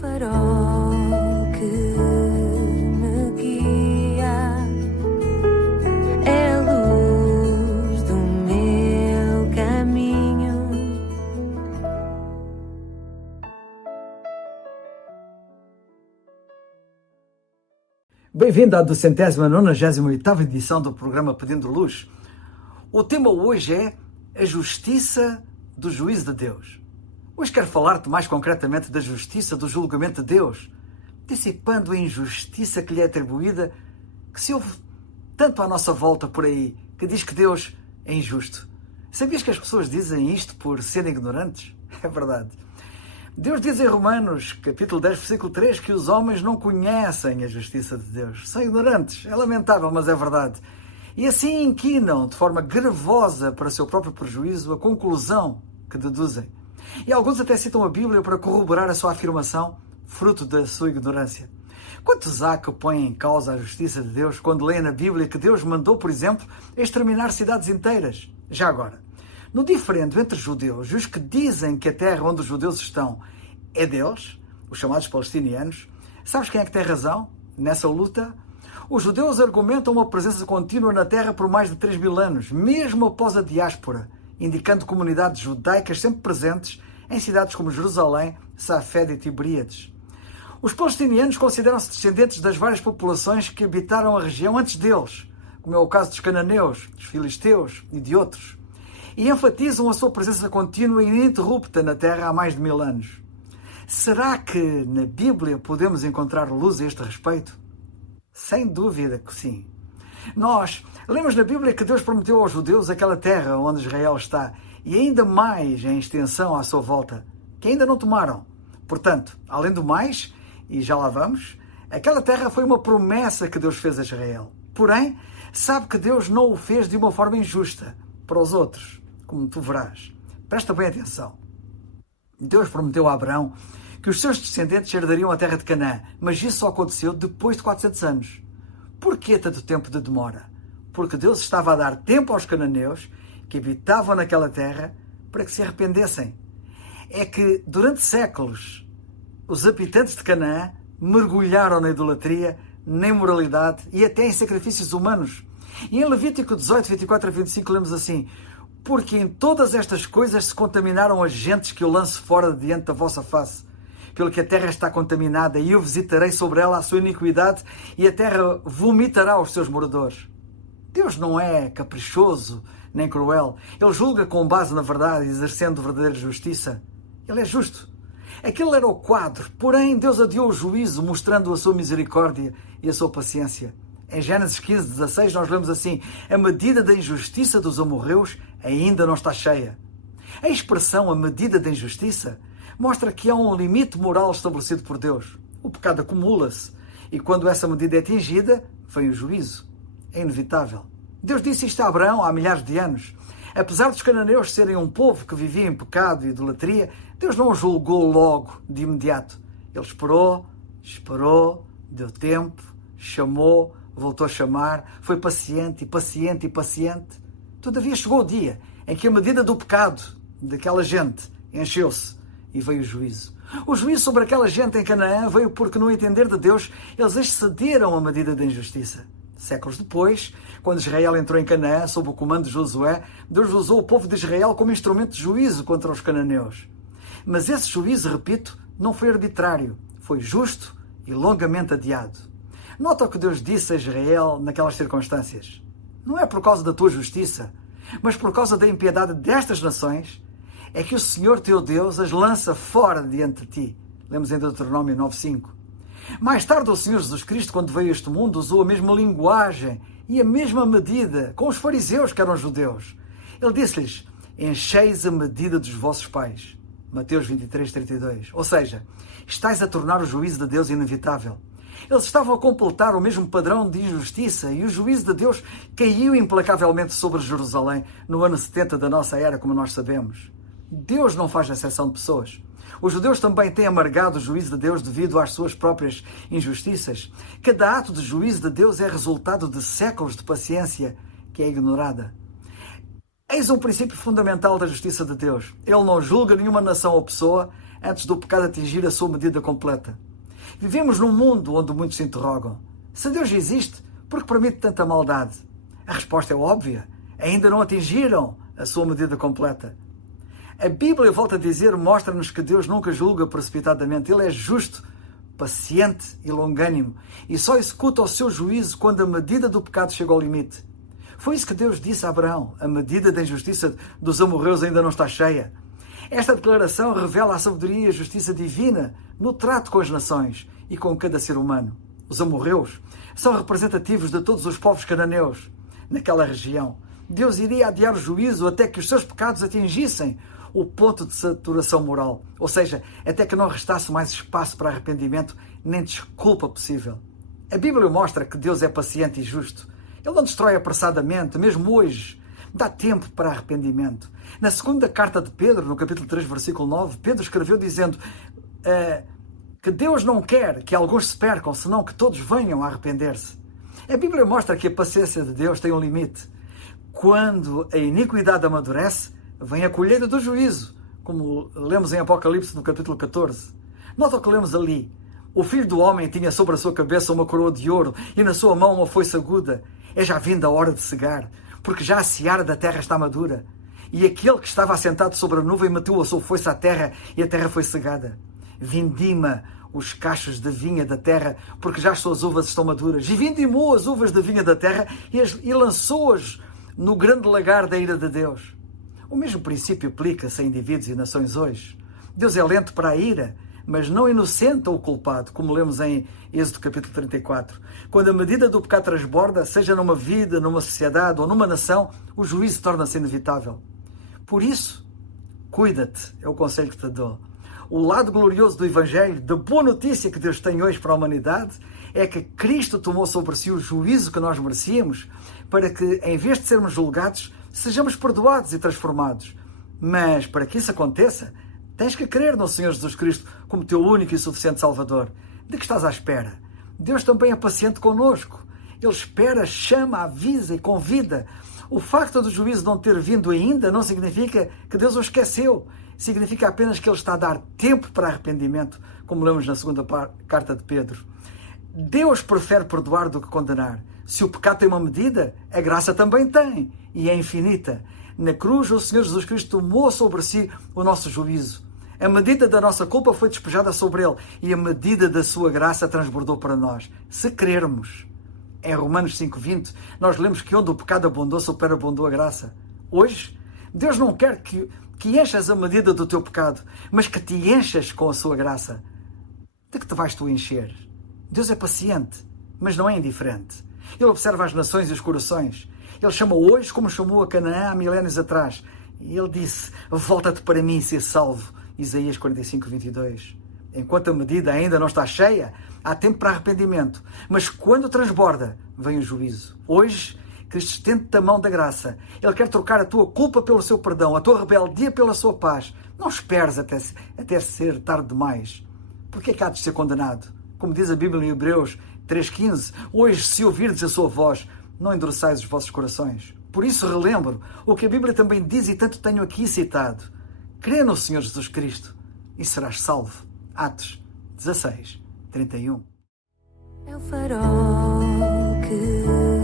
farol que me guia, é a luz do meu caminho. Bem-vindo à 298ª edição do programa Pedindo Luz. O tema hoje é a justiça do juízo de Deus. Hoje quero falar-te mais concretamente da justiça do julgamento de Deus, dissipando a injustiça que lhe é atribuída, que se ouve tanto à nossa volta por aí, que diz que Deus é injusto. Sabias que as pessoas dizem isto por serem ignorantes? É verdade. Deus diz em Romanos, capítulo 10, versículo 3, que os homens não conhecem a justiça de Deus. São ignorantes. É lamentável, mas é verdade. E assim inquinam, de forma gravosa, para seu próprio prejuízo, a conclusão que deduzem. E alguns até citam a Bíblia para corroborar a sua afirmação, fruto da sua ignorância. Quantos há que põem em causa a justiça de Deus quando leem na Bíblia que Deus mandou, por exemplo, exterminar cidades inteiras? Já agora, no diferendo entre judeus e os que dizem que a terra onde os judeus estão é deles, os chamados palestinianos, sabes quem é que tem razão nessa luta? Os judeus argumentam uma presença contínua na terra por mais de 3.000 anos, mesmo após a diáspora, indicando comunidades judaicas sempre presentes em cidades como Jerusalém, Safed e Tiberíades. Os palestinianos consideram-se descendentes das várias populações que habitaram a região antes deles, como é o caso dos cananeus, dos filisteus e de outros, e enfatizam a sua presença contínua e ininterrupta na terra há mais de 1000 anos. Será que na Bíblia podemos encontrar luz a este respeito? Sem dúvida que sim. Nós lemos na Bíblia que Deus prometeu aos judeus aquela terra onde Israel está, e ainda mais em extensão à sua volta, que ainda não tomaram. Portanto, além do mais, e já lá vamos, aquela terra foi uma promessa que Deus fez a Israel. Porém, sabe que Deus não o fez de uma forma injusta para os outros, como tu verás. Presta bem atenção. Deus prometeu a Abraão que os seus descendentes herdariam a terra de Canaã, mas isso só aconteceu depois de 400 anos. Porquê tanto tempo de demora? Porque Deus estava a dar tempo aos cananeus que habitavam naquela terra para que se arrependessem. É que durante séculos os habitantes de Canaã mergulharam na idolatria, na imoralidade e até em sacrifícios humanos. E em Levítico 18, 24 a 25 lemos assim: porque em todas estas coisas se contaminaram as gentes que eu lanço fora de diante da vossa face. Pelo que a terra está contaminada, e eu visitarei sobre ela a sua iniquidade, e a terra vomitará os seus moradores. Deus não é caprichoso nem cruel. Ele julga com base na verdade, exercendo verdadeira justiça. Ele é justo. Aquele era o quadro, porém Deus adiou o juízo, mostrando a sua misericórdia e a sua paciência. Em Gênesis 15, 16, nós lemos assim: a medida da injustiça dos amorreus ainda não está cheia. A expressão a medida da injustiça mostra que há um limite moral estabelecido por Deus. O pecado acumula-se e quando essa medida é atingida, vem o juízo. É inevitável. Deus disse isto a Abraão há milhares de anos. Apesar dos cananeus serem um povo que vivia em pecado e idolatria, Deus não os julgou logo, de imediato. Ele esperou, deu tempo, chamou, voltou a chamar, foi paciente. Todavia chegou o dia em que a medida do pecado daquela gente encheu-se e veio o juízo. O juízo sobre aquela gente em Canaã veio porque, no entender de Deus, eles excederam a medida da injustiça. Séculos depois, quando Israel entrou em Canaã sob o comando de Josué, Deus usou o povo de Israel como instrumento de juízo contra os cananeus. Mas esse juízo, repito, não foi arbitrário, foi justo e longamente adiado. Nota o que Deus disse a Israel naquelas circunstâncias. Não é por causa da tua justiça, mas por causa da impiedade destas nações, é que o Senhor teu Deus as lança fora diante de ti. Lemos em Deuteronômio 9:5. Mais tarde o Senhor Jesus Cristo, quando veio a este mundo, usou a mesma linguagem e a mesma medida com os fariseus que eram judeus. Ele disse-lhes: encheis a medida dos vossos pais. Mateus 23:32. Ou seja, estais a tornar o juízo de Deus inevitável. Eles estavam a completar o mesmo padrão de injustiça e o juízo de Deus caiu implacavelmente sobre Jerusalém no ano 70 da nossa era, como nós sabemos. Deus não faz exceção de pessoas. Os judeus também têm amargado o juízo de Deus devido às suas próprias injustiças. Cada ato de juízo de Deus é resultado de séculos de paciência que é ignorada. Eis um princípio fundamental da justiça de Deus. Ele não julga nenhuma nação ou pessoa antes do pecado atingir a sua medida completa. Vivemos num mundo onde muitos se interrogam: se Deus existe, por que permite tanta maldade? A resposta é óbvia: ainda não atingiram a sua medida completa. A Bíblia, volta a dizer, mostra-nos que Deus nunca julga precipitadamente. Ele é justo, paciente e longânimo, e só executa o seu juízo quando a medida do pecado chega ao limite. Foi isso que Deus disse a Abraão: a medida da injustiça dos amorreus ainda não está cheia. Esta declaração revela a sabedoria e a justiça divina no trato com as nações e com cada ser humano. Os amorreus são representativos de todos os povos cananeus naquela região. Deus iria adiar o juízo até que os seus pecados atingissem o ponto de saturação moral, ou seja, até que não restasse mais espaço para arrependimento nem desculpa possível. A Bíblia mostra que Deus é paciente e justo. Ele não destrói apressadamente, mesmo hoje. Dá tempo para arrependimento. Na segunda carta de Pedro, no capítulo 3, versículo 9, Pedro escreveu dizendo que Deus não quer que alguns se percam, senão que todos venham a arrepender-se. A Bíblia mostra que a paciência de Deus tem um limite. Quando a iniquidade amadurece, vem a colheita do juízo, como lemos em Apocalipse no capítulo 14. Nota o que lemos ali: o Filho do Homem tinha sobre a sua cabeça uma coroa de ouro e na sua mão uma foice aguda. É já vinda a hora de cegar, porque já a seara da terra está madura. E aquele que estava assentado sobre a nuvem meteu a sua foice à terra e a terra foi cegada. Vindima os cachos da vinha da terra, porque já as suas uvas estão maduras. E vindimou as uvas da vinha da terra e lançou-as no grande lagar da ira de Deus. O mesmo princípio aplica-se a indivíduos e nações hoje. Deus é lento para a ira, mas não inocenta o culpado, como lemos em Êxodo capítulo 34. Quando a medida do pecado transborda, seja numa vida, numa sociedade ou numa nação, o juízo torna-se inevitável. Por isso, cuida-te, é o conselho que te dou. O lado glorioso do Evangelho, da boa notícia que Deus tem hoje para a humanidade, é que Cristo tomou sobre si o juízo que nós merecíamos, para que, em vez de sermos julgados, sejamos perdoados e transformados. Mas, para que isso aconteça, tens que crer no Senhor Jesus Cristo como teu único e suficiente Salvador. De que estás à espera? Deus também é paciente connosco. Ele espera, chama, avisa e convida. O facto do juízo não ter vindo ainda não significa que Deus o esqueceu. Significa apenas que Ele está a dar tempo para arrependimento, como lemos na segunda carta de Pedro. Deus prefere perdoar do que condenar. Se o pecado tem uma medida, a graça também tem, e é infinita. Na cruz, o Senhor Jesus Cristo tomou sobre si o nosso juízo. A medida da nossa culpa foi despejada sobre Ele, e a medida da sua graça transbordou para nós. Se crermos. Em Romanos 5,20, nós lemos que onde o pecado abundou, superabundou a graça. Hoje, Deus não quer que enchas a medida do teu pecado, mas que te enchas com a sua graça. De que te vais tu encher? Deus é paciente, mas não é indiferente. Ele observa as nações e os corações. Ele chama hoje como chamou a Canaã há milénios atrás. E ele disse: volta-te para mim e ser salvo. Isaías 45:22. Enquanto a medida ainda não está cheia, há tempo para arrependimento. Mas quando transborda, vem o juízo. Hoje, Cristo estende-te a mão da graça. Ele quer trocar a tua culpa pelo seu perdão, a tua rebeldia pela sua paz. Não esperes até ser tarde demais. Porque é que há de ser condenado? Como diz a Bíblia em Hebreus 3,15, hoje, se ouvirdes a sua voz, não endureçais os vossos corações. Por isso relembro o que a Bíblia também diz e tanto tenho aqui citado. Crê no Senhor Jesus Cristo e serás salvo. Atos 16:31. É o farol que